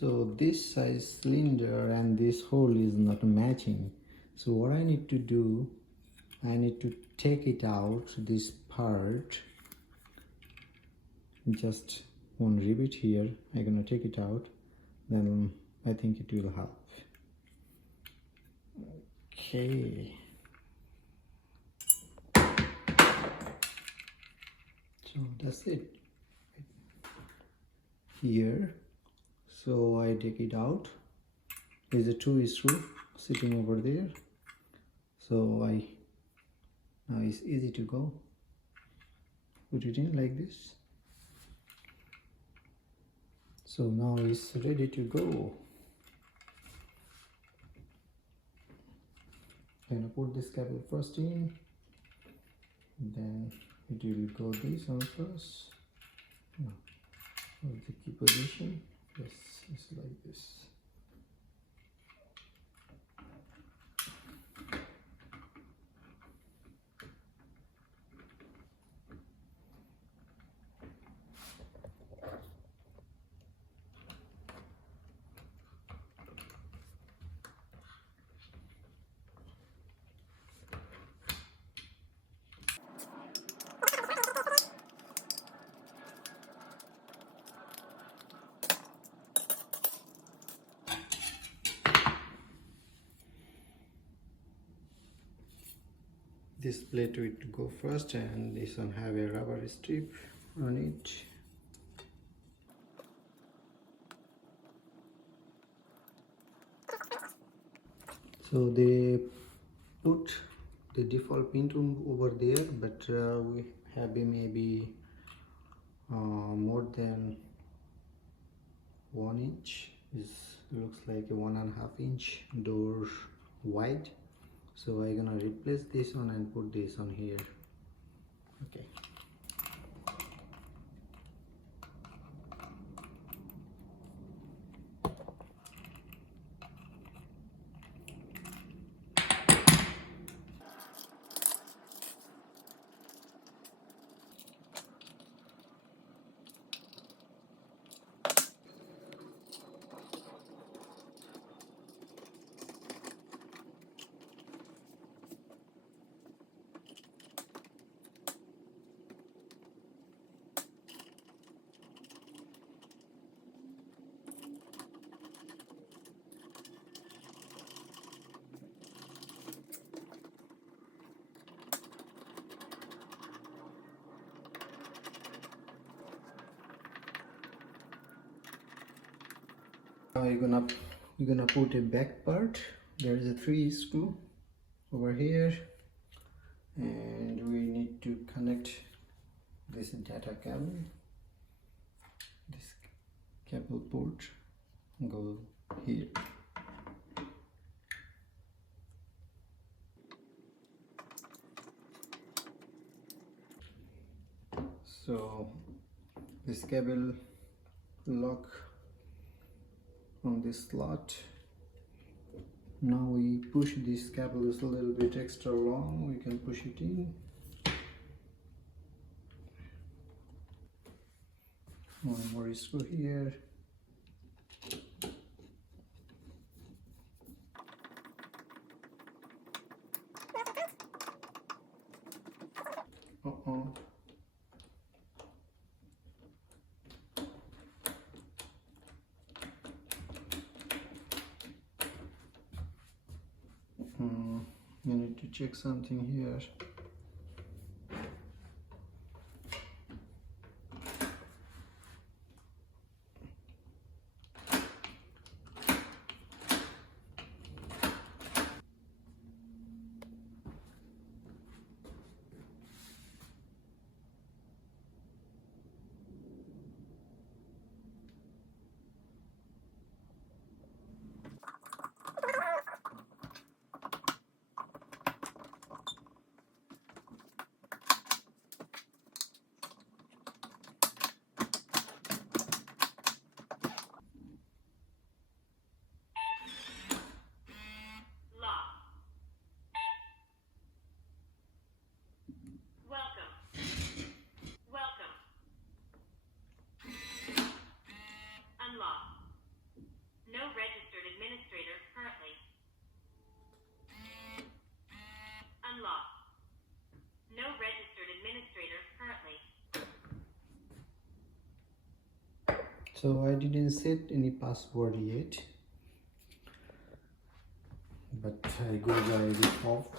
So this size cylinder and this hole is not matching. So what I need to do, I need to take it out, this part, just one rivet here. I'm gonna take it out, then I think it will help. Okay. So that's it here. So I take it out. There's a 2 screw sitting over there. So now it's easy to go. Put it in like this. So now it's ready to go. I'm gonna put this cable first in, then it will go this one first. No, the key position. Yes, it's like this. This plate will go first, and this one have a rubber strip on it. So they put the default pin over there, but we have maybe more than 1 inch. This looks like a 1.5 inch door wide. So I'm gonna replace this one and put this on here. Okay. Now you're gonna put a back part. There is a 3 screw over here, and we need to connect this data cable. This cable port go here. So this cable lock on this slot. Now we push this cable is a little bit extra long, we can push it in. One more screw here. You need to check something here. So I didn't set any password yet, but I go by default.